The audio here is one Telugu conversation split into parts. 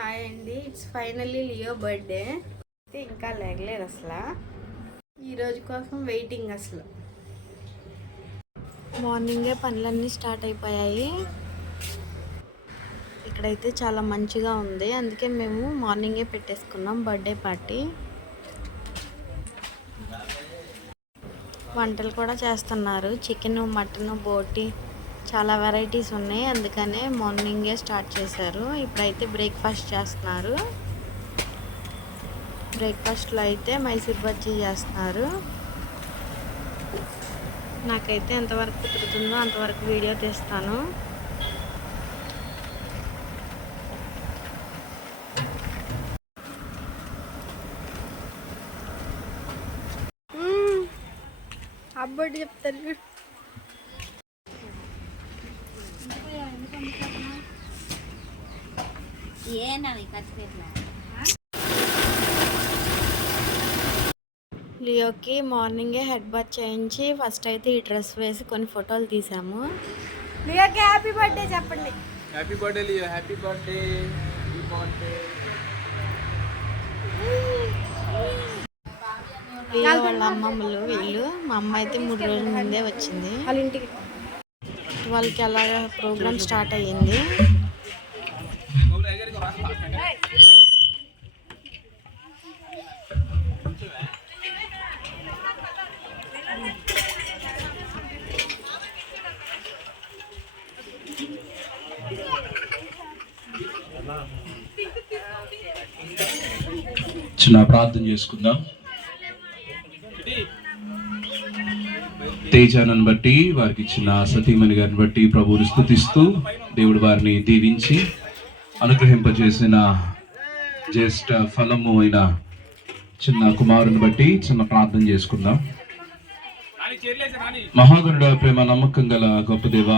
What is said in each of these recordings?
హాయ్ అండి, ఇట్స్ ఫైనల్లీ లియో బర్త్డే. ఇంకా లేగలేదు అసలు. ఈరోజు కోసం వెయిటింగ్. అసలు మార్నింగే పనులన్నీ స్టార్ట్ అయిపోయాయి. ఇక్కడైతే చాలా మంచిగా ఉంది, అందుకే మేము మార్నింగే పెట్టేసుకున్నాం బర్త్డే పార్టీ. వంటలు కూడా చేస్తున్నారు, చికెన్, మటన్, బోటి, చాలా వెరైటీస్ ఉన్నాయి. అందుకనే మార్నింగే స్టార్ట్ చేశారు. ఇప్పుడైతే బ్రేక్ఫాస్ట్ చేస్తున్నారు. బ్రేక్ఫాస్ట్లో అయితే మైసూర్ బజ్జీ చేస్తున్నారు. నాకైతే ఎంతవరకు కుదురుతుందో అంతవరకు వీడియో తీస్తాను. అబ్బడి చెప్తాను. లియోకి మార్నింగే హెడ్ బాత్ చేయించి ఫస్ట్ అయితే ఈ డ్రెస్ వేసి కొన్ని ఫోటోలు తీసాము. లియోకి హ్యాపీ బర్త్డే చెప్పండి. Happy birthday Leo, happy birthday. Leo వాళ్ళ అమ్మమ్మలు వీళ్ళు. మా అమ్మ అయితే 3 రోజుల ముందే వచ్చింది వాళ్ళ ఇంటికి. వాళ్ళకి అలా ప్రోగ్రామ్ స్టార్ట్ అయ్యింది. చిన్న ప్రార్థన చేసుకుందాం. తేజాను బట్టి, వారికి ఇచ్చిన సతీమణి గారిని బట్టి ప్రభువుని స్తుతిస్తూ, దేవుడు వారిని దీవించి అనుగ్రహింపజేసిన జ్యేష్ఠ ఫలము అయిన చిన్న కుమారుని బట్టి చిన్న ప్రార్థన చేసుకుందాం. మహాగణుడ, ప్రేమ, నమ్మకం గల గొప్ప దేవ,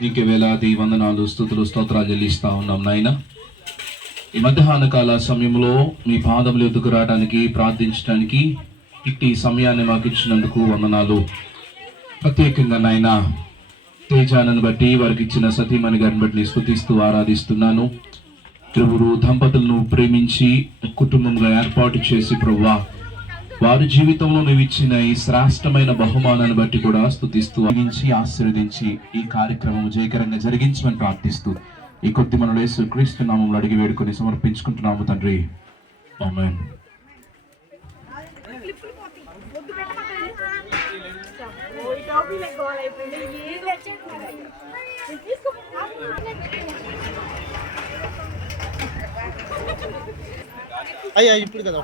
నీకే వేలాది వందనాలు, స్తుతులు, స్తోత్రాలు చెల్లిస్తా ఉన్నాం నాయన. ఈ మధ్యాహ్న కాల సమయంలో మీ పాదములు ఎదుగు రావడానికి, ప్రార్థించడానికి ఇట్టి సమయాన్ని మాకు ఇచ్చినందుకు వందనాలు. ప్రత్యేకంగా నాయన తేజాను బట్టి, వారికి ఇచ్చిన సతీమణి గారిని బట్టి స్తుతిస్తూ ఆరాధిస్తున్నాను. ఇరువురు దంపతులను ప్రేమించి కుటుంబంగా ఏర్పాటు చేసి ప్రభువా, వారి జీవితంలో నువ్వు ఇచ్చిన ఈ శ్రేష్టమైన బహుమానాన్ని బట్టి కూడా స్తుతిస్తూ ఆశీర్వదించి ఈ కార్యక్రమం జయకరంగా జరిగించమని ప్రార్థిస్తూ ఈ కొద్ది మనలో యేసు క్రీస్తు నామములో అడిగి వేడుకొని సమర్పించుకుంటున్నాము తండ్రి. ఆమేన్. అయ్యా ఇప్పుడు కదా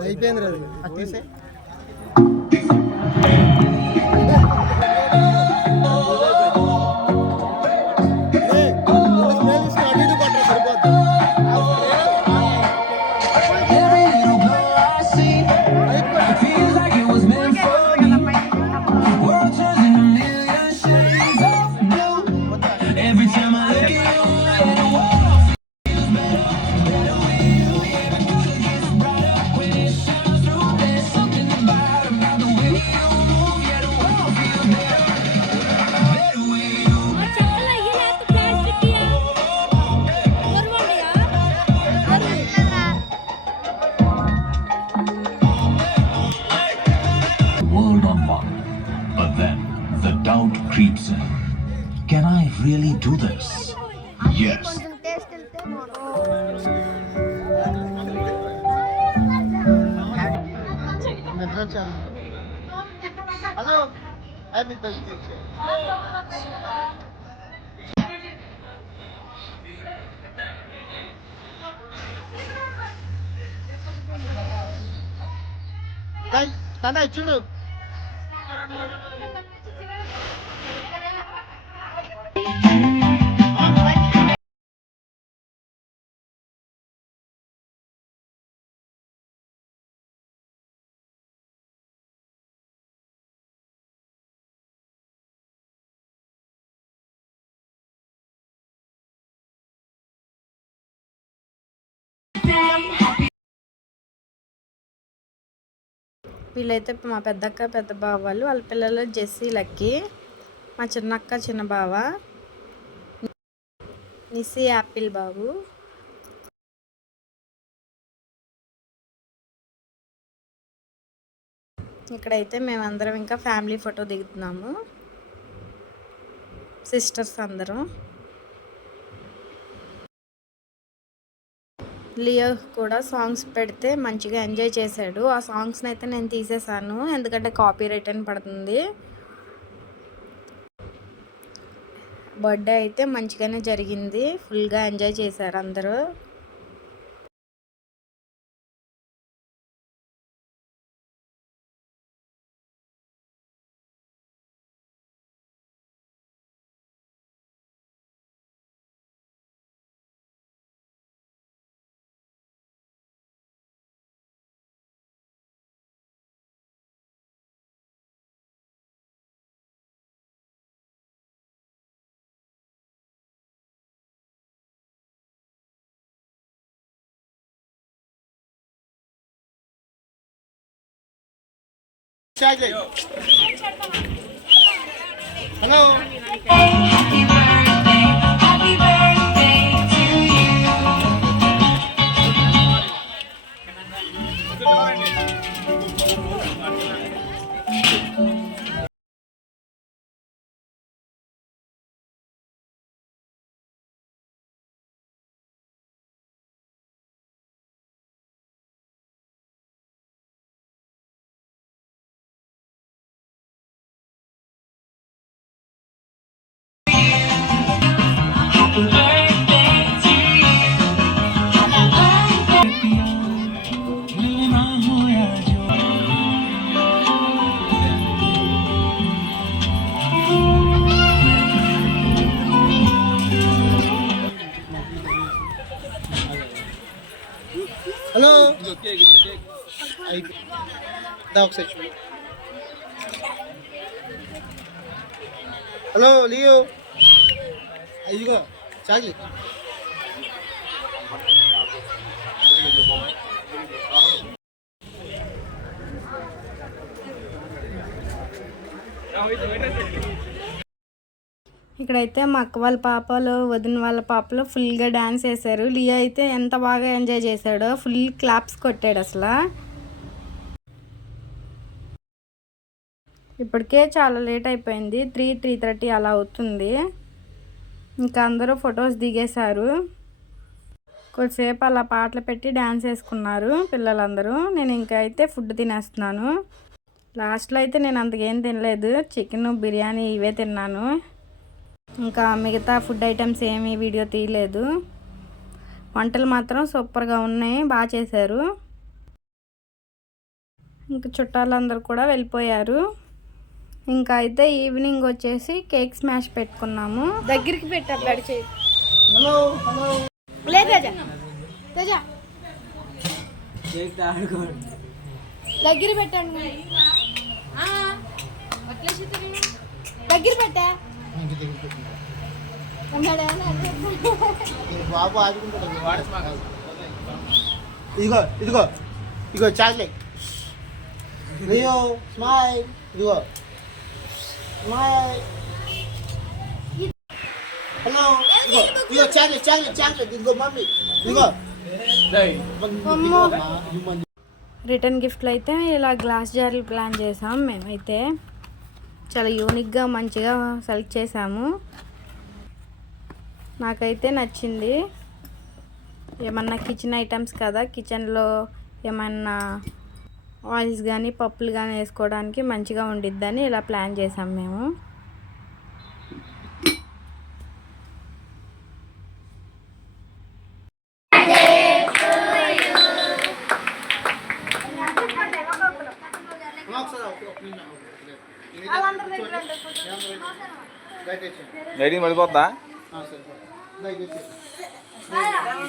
అయిపోయింది అది తీసే do this? Yes. Hello I mean చూడు వీళ్ళైతే మా పెద్దక్క పెద్ద బావ వాళ్ళు, వాళ్ళ పిల్లలు జెస్సీ, లక్కీ, మా చిన్నక్క చిన్న బావ నిస్సి, యాపిల్ బాబు. ఇక్కడైతే మేమందరం ఇంకా ఫ్యామిలీ ఫోటో దిగుతున్నాము, సిస్టర్స్ అందరం. లియో కూడా సాంగ్స్ పెడితే మంచిగా ఎంజాయ్ చేశాడు. ఆ సాంగ్స్ని అయితే నేను తీసేసాను, ఎందుకంటే కాపీ రైట్ అని పడుతుంది. బర్త్డే అయితే మంచిగానే జరిగింది, ఫుల్గా ఎంజాయ్ చేశారు అందరూ. హలో హలో ఒకసారి చూడు. హలో లియో, ఇదిగో చాక్లెట్. ఇక్కడైతే మా అక్క వాళ్ళ పాపలు, వదిన వాళ్ళ పాపలు ఫుల్గా డ్యాన్స్ వేశారు. లియో అయితే ఎంత బాగా ఎంజాయ్ చేశాడో, ఫుల్ క్లాప్స్ కొట్టాడు అసలు. ఇప్పటికే చాలా లేట్ అయిపోయింది, 3:30 అలా అవుతుంది. ఇంకా అందరూ ఫొటోస్ దిగేశారు. కొద్దిసేపు అలా పాటలు పెట్టి డ్యాన్స్ వేసుకున్నారు పిల్లలందరూ. నేను ఇంకా అయితే ఫుడ్ తినేస్తున్నాను. లాస్ట్లో అయితే నేను అంతకేం తినలేదు, చికెన్, బిర్యానీ ఇవే తిన్నాను. ఇంకా మిగతా ఫుడ్ ఐటమ్స్ ఏమీ వీడియో తీయలేదు. వంటలు మాత్రం సూపర్గా ఉన్నాయి, బాగా చేశారు. ఇంకా చుట్టాలందరూ కూడా వెళ్ళిపోయారు. ఇంకా అయితే ఈవినింగ్ వచ్చేసి కేక్ స్మాష్ పెట్టుకున్నాము. దగ్గరికి పెట్టా గడిచే దగ్గర పెట్టండి, దగ్గర పెట్టా. బాబు ఆడుకుంటాడు. ఇదిగో ఇదిగో ఇదిగో చాక్లెట్. లియో స్మైల్, ఇదిగో స్మైల్. హలో ఇదిగో ఇదిగో చాక్లెట్ చాక్లెట్ చాక్లెట్. ఇదిగో మమ్మీ, ఇదిగో. రిటర్న్ గిఫ్ట్లు అయితే ఇలా గ్లాస్ జార్లు ప్లాన్ చేసాం మేమైతే. చాలా యూనిక్గా మంచిగా సెలెక్ట్ చేసాము. నాకైతే నచ్చింది. ఏమన్నా కిచెన్ ఐటమ్స్ కదా, కిచెన్లో ఏమన్నా ఆయిల్స్ కానీ పప్పులు కానీ వేసుకోవడానికి మంచిగా ఉండిద్దని ఇలా ప్లాన్ చేసాం మేము. లైటింగ్ పడిపోద్దా? సరే